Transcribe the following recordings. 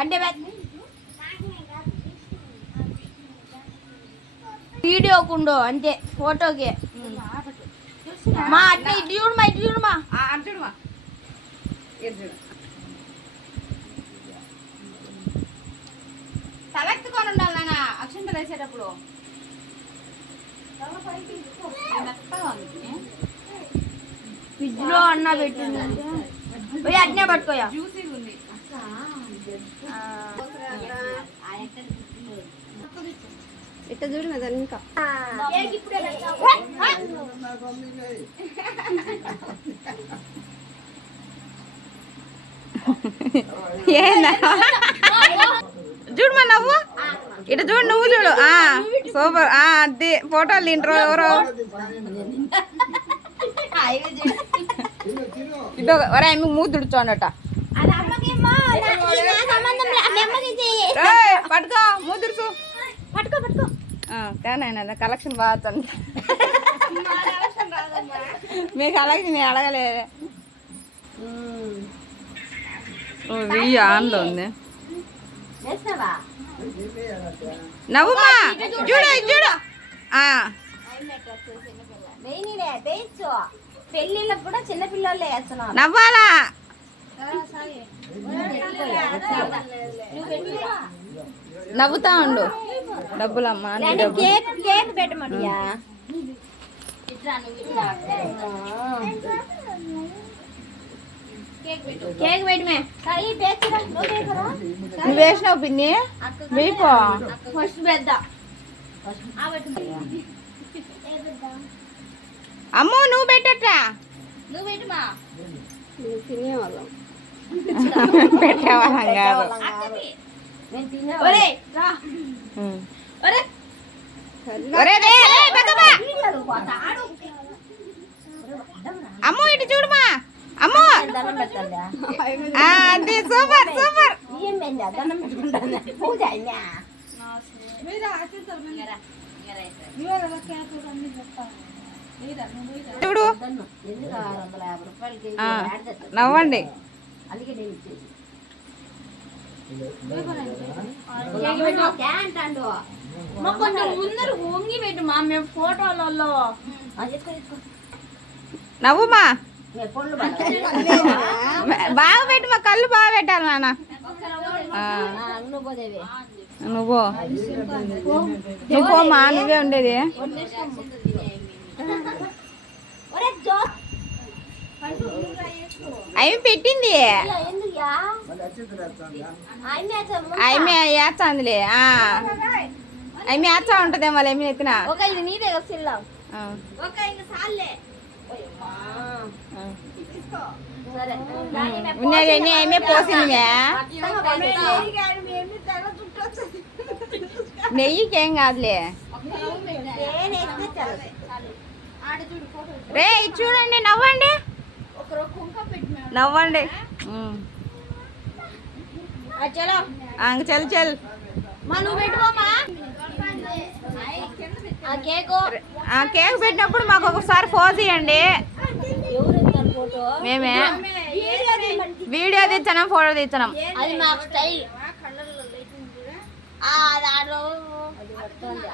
అంటే వీడియోకుండో అంతే ఫోటోకి మా అట్లా ఇటు చూడమా ఇటు చూడమా చూడమా తలెత్తుకొని ఉండాలి నాన్న అక్షంతలు వేసేటప్పుడు. ఫ్రిడ్జ్ లో అన్న పెట్టింది పోయి అట్నే పట్టుకోయా జ్యూసీగా ఉంది. ఇట్ట చూడలే దాన్ని ఇంకా చూడమా నవ్వు ఇటు చూడు నువ్వు చూడు సూపర్ అది ఫోటోలు తింటారు ఎవరో ఇదో ఒరే ఆమె మూతి తుడుచోండట పట్టుకో మూతుడుచు పట్టుకో పట్టుకో కానీ కలెక్షన్ బాగా మీ కలెక్షన్ అడగలేదు ఆన్లో ఉంది నవ్వుమా చూడు చూడు పెళ్ళిళ్ళకు కూడా చిన్న పిల్లలే వేస్తున్నారు నవ్వాలా నవ్వుతా ఉండు డబ్బులమ్మా కేక్ కేక్ పెట్టమనియా కేక్ పెట్టమే నువ్వు వేసినావు పిన్ని వేపో ఫస్ట్ పెద్ద అమ్మో నువ్వు పెట్టట్రా నువ్వు పెట్టుమా తినేవాళ్ళం పెట్టేవాళ్ళం కాదు అమ్మో ఇటు చూడమా అమ్మో అది సూపర్ సూపర్ చూడు నవ్వండి కొంచెం ముందరు వంగి పెట్టు మా మేము ఫోటోలలో నవ్వుమా బాగా పెట్టు మా కళ్ళు బాగా పెట్టాలి నాన్న నువ్వు నువ్వుమా నువ్వే ఉండేది అవి పెట్టింది అవి వేస్తాందిలే అవి వేస్తా ఉంటది మళ్ళీ ఏమి ఎత్తిన ఉన్నది ఏమే పోసింది నెయ్యికి ఏం కాదులే రే చూడండి నవ్వండి నవ్వండి చల్ చల్ కేక్ పెట్టినప్పుడు మాకు ఒకసారి ఫోన్ తీయండి మేమే వీడియో తీస్తున్నాం ఫోటో తీస్తున్నాం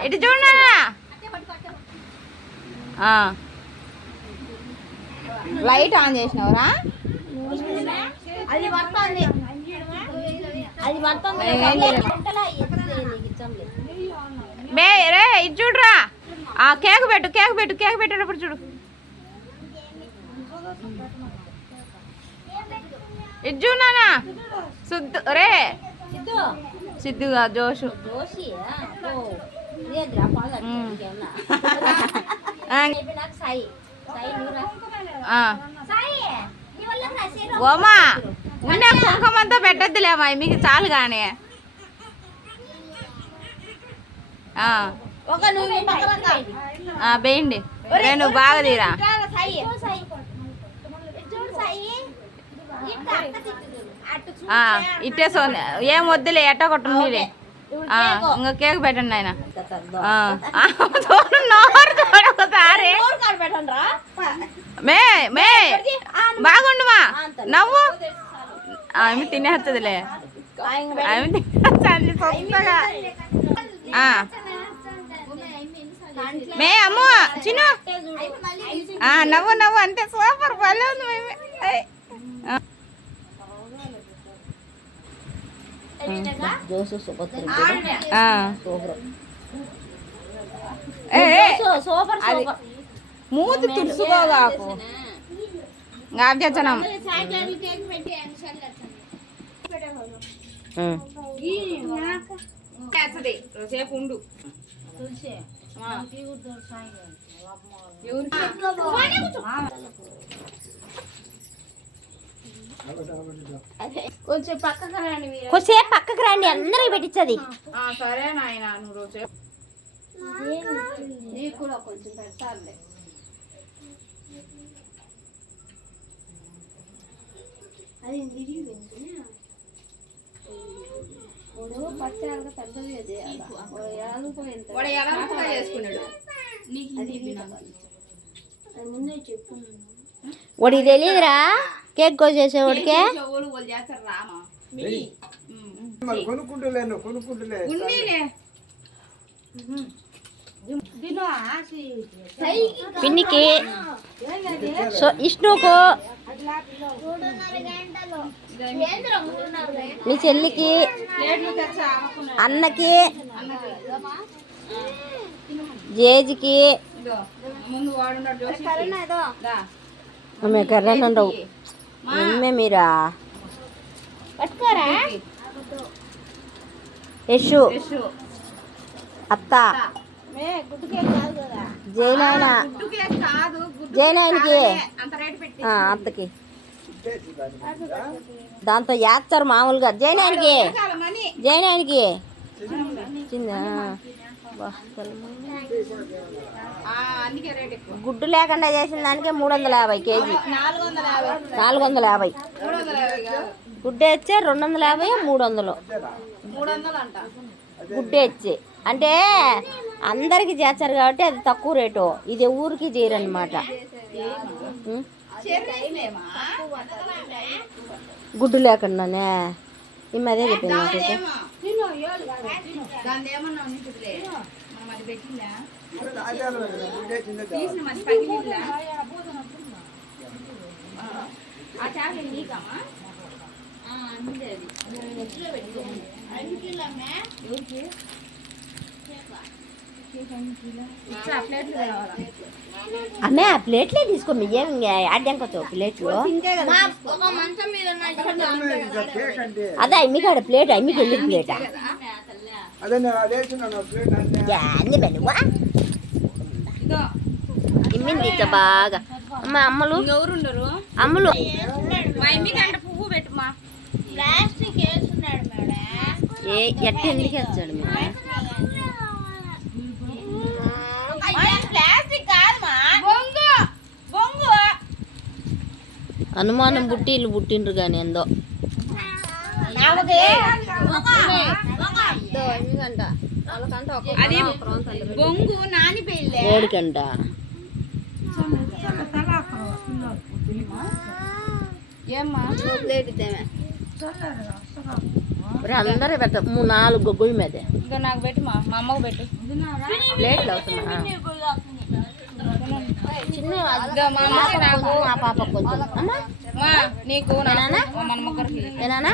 ఇటు చూడండి లైట్ ఆన్ చేసినవరా బే రే ఇది చూడరా కేక్ పెట్టు కేక్ పెట్టు కేక్ పెట్టేటప్పుడు చూడు ఇది చూడనా సిద్ధు రే సిద్ధుగా జోషు ఓమా ఉన్న కుంకుమంతా పెట్టద్దులేమా మీకు చాలు కానీ వేయండి నువ్వు బాగా తీరా ఇట్టేసో ఏం వద్దులే ఎట్ట కొట్టండిలే ఇంకా కేక్ పెట్టండి ఆయన ఒకసారి మే మే బాగుండుమా నవ్వు ఆమె తినేస్తుందిలే ఆమె తినేస్తుంది సొంతగా మే అమ్మ చిన్న నవ్వు నవ్వు అంటే సూపర్ భలే ఉంది మేమే మూతి తుడుచుకోగాకు గాబ్జనం సేపు ఉండు కొంచెం పక్కకు రండి మీరు. కొద్దిసేపు పక్కకు రండి అందరికి పెట్టించది సరే నాయన నువ్వు రోజు నీకు కూడా కొంచెం పెడతారులే. అది నిడిగి పచ్చారుగా పెద్దది చేసుకున్నాడు అది ముందే చెప్పుకున్నాను. వాడికి తెలియదురా కేక్ కోసేసేవాడికే పిన్నికి ఇష్ణుకు మీ చెల్లికి అన్నకి జేజికి ఆమె కర్రనుండవు నిమ్మే మీరా పట్టుకోరా యశు అత్త జైనాయన జైనాయనకి అత్తకి దాంతో యాస్తారు మామూలుగా జైనాయనకి జైనాయనకి గుడ్డు లేకుండా చేసిన దానికే 350 కేజీ 450 గుడ్డు వచ్చే 250 300 గుడ్డు వచ్చి అంటే అందరికి చేస్తారు కాబట్టి అది తక్కువ రేటు ఇది ఊరికి చేయరన్నమాట గుడ్డు లేకుండానే ఈ అదే చెప్పింది నాకైతే అమ్మే ఆ ప్లేట్లే తీసుకో ఏం ఆడ్యాంకొచ్చావు ప్లేట్లు అదే అమ్మికాడ ప్లేట్ అమ్మికి వెళ్ళి ప్లేటా ఇమ్మింది బాగా అమ్మ అమ్మలు అమ్మలు పువ్వు పెట్టుమా ఎట్ట ఎందుకు వచ్చాడు అనుమానం పుట్టి ఇల్లు పుట్టిండ్రు కానీ ఎందో బొంగు నానిపోయిలే ఏడికంట అందరూ పెడతాం 4 గొగ్గుల మీదే ఇంకా నాకు పెట్టు మా అమ్మకు పెట్టు ప్లేట్లు అవుతున్నా చిన్న నాకు ఆ పాప కొంచెం అమ్మా నీకు మన ముగ్గురికి ఏనా